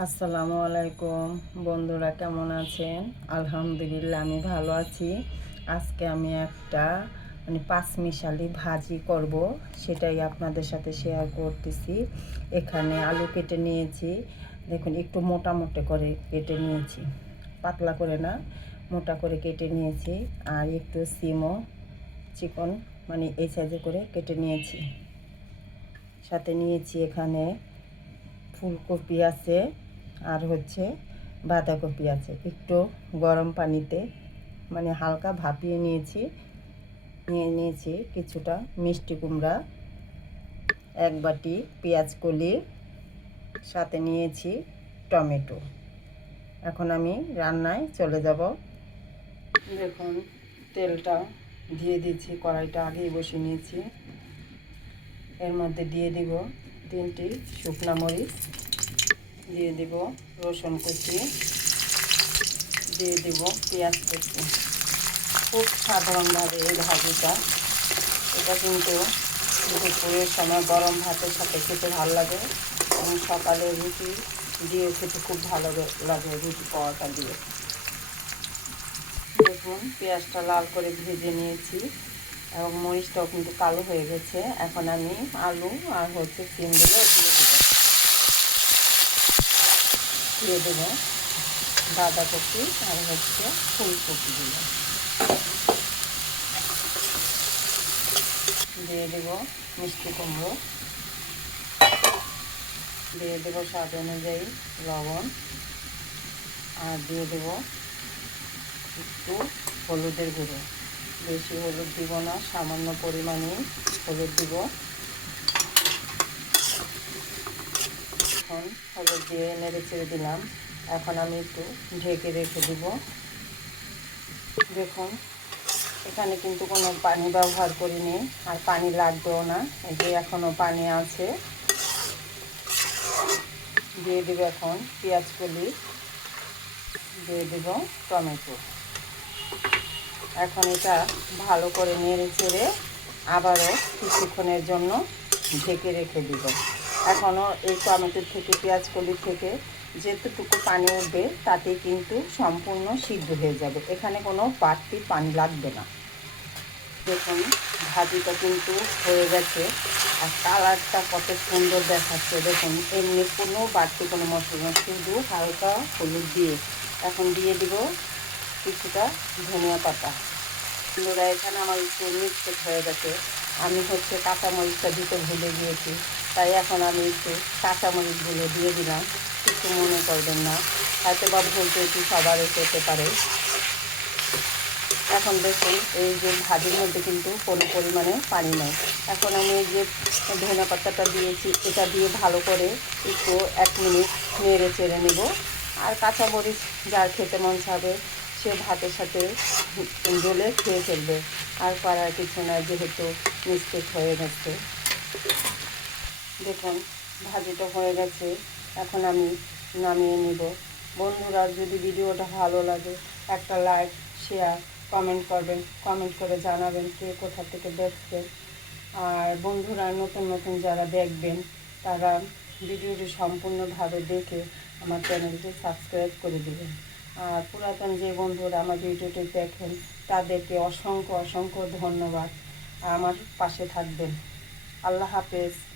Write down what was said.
আসসালামু আলাইকুম। বন্ধুরা কেমন আছেন? আলহামদুলিল্লাহ, আমি ভালো আছি। আজকে আমি একটা মানে পাঁচমিশালি ভাজি করব, সেটাই আপনাদের সাথে শেয়ার করতেছি। এখানে আলু কেটে নিয়েছি। দেখুন, একটু মোটা মোটা করে কেটে নিয়েছি। পাতলা করে না, মোটা করে কেটে নিয়েছি। আর একটু সিমও, চিকন মানে এই সাইজে করে কেটে নিয়েছি। সাথে নিয়েছি এখানে ফুলকপি আছে, আর হচ্ছে বাঁধাকপি আছে। একটু গরম পানিতে মানে হালকা ভাপিয়ে নিয়েছি, নিয়ে নিয়েছি কিছুটা মিষ্টি কুমড়া, এক বাটি পেঁয়াজ কলি, সাথে নিয়েছি টমেটো। এখন আমি রান্নায় চলে যাব। দেখুন, তেলটা দিয়ে দিচ্ছি কড়াইটা আগেই বসিয়ে নিয়েছি। এর মধ্যে দিয়ে দিব তিনটি শুকনা মরিচ দিয়ে দিব, রসুন কুচি দিয়ে দিব, পেঁয়াজ কুচি। খুব সাধারণভাবে এই ভাজিটা। এটা কিন্তু দুপুরের সময় গরম ভাতের সাথে খেতে ভালো লাগে এবং সকালে রুটি দিয়ে খেতে খুব ভালো লাগে রুটি পাওয়াটা দিয়ে। দেখুন, পেঁয়াজটা লাল করে ভেজে নিয়েছি। এবং মরিচটাও কিন্তু কালো হয়ে গেছে। এখন আমি আলু আর হচ্ছে সিমগুলো দিয়ে দেবো। দিয়ে দেবো বাঁধাকপি আর হচ্ছে ফুলকপিগুলো দিয়ে দেব মিষ্টি কুমড়ো। দিয়ে দেবো স্বাদ অনুযায়ী লবণ। আর দিয়ে দেব একটু হলুদের গুঁড়ো। বেশি হলুদ দিব না, সামান্য পরিমাণে হলুদ দিব। এখন হলুদ দিয়ে নেড়ে ছেড়ে দিলাম। এখন আমি একটু ঢেকে রেখে দিব। দেখুন, এখানে কিন্তু কোনো পানি ব্যবহার করিনি, আর পানি লাগবেও না। এই যে এখনও পানি আছে। দিয়ে দেব এখন পেঁয়াজ কলি, দিয়ে দেব টমেটো। এখন এটা ভালো করে নেড়ে চেড়ে আবারও কিছুক্ষণের জন্য ঢেকে রেখে দিব। এখনও এই টমেটোর থেকে, পেঁয়াজ কলি থেকে যেতটুকু পানি উঠবে তাতে কিন্তু সম্পূর্ণ সিদ্ধ হয়ে যাবে। এখানে কোনো বাড়তি পানি লাগবে না। দেখুন, ভাজিটা কিন্তু হয়ে গেছে আর কালারটা কত সুন্দর দেখাচ্ছে। দেখুন, এমনি কোনো বাড়তি কোনো মশলা, শুধু হালকা হলুদ দিয়ে। এখন দিয়ে দিব কিছুটা ধনিয়া পাতা। বন্ধুরা এখানে আমার একটু মিক্সড হয়ে গেছে। আমি হচ্ছে কাঁচামরিচটা দিতে ভুলে গিয়েছি। তাই এখন আমি একটু কাঁচামরিচগুলো দিয়ে দিলাম। কিছু মনে করবেন না। হয়তো বা ভুল একটু সবারও খেতে পারে। এখন দেখুন, এই যে ভাজির মধ্যে কিন্তু কোনো পরিমাণে পানি নেই। এখন আমি যে ধনে পাতাটা দিয়েছি, এটা দিয়ে ভালো করে একটু এক মিনিট নেড়ে চেড়ে নেব। আর কাঁচামরিচ যার খেতে মন চাবে সে ভাতের সাথে জলে খেয়ে ফেলবে। আর করার কিছু না যেহেতু মিস্টেক হয়ে গেছে। দেখুন, ভাজিটা হয়ে গেছে। এখন আমি নামিয়ে নিব। বন্ধুরা, যদি ভিডিওটা ভালো লাগে, একটা লাইক, শেয়ার, কমেন্ট করবেন। কমেন্ট করে জানাবেন কে কোথা থেকে দেখছেন আর বন্ধুরা, নতুন নতুন যারা দেখবেন, তারা ভিডিওটি সম্পূর্ণভাবে দেখে আমার চ্যানেলটি সাবস্ক্রাইব করে দেবেন। আর পুরাতন যে বন্ধুরা আমার ভিডিওটি দেখেন, তাদেরকে অসংখ্য অসংখ্য ধন্যবাদ। আমার পাশে থাকবেন। আল্লাহ হাফেজ।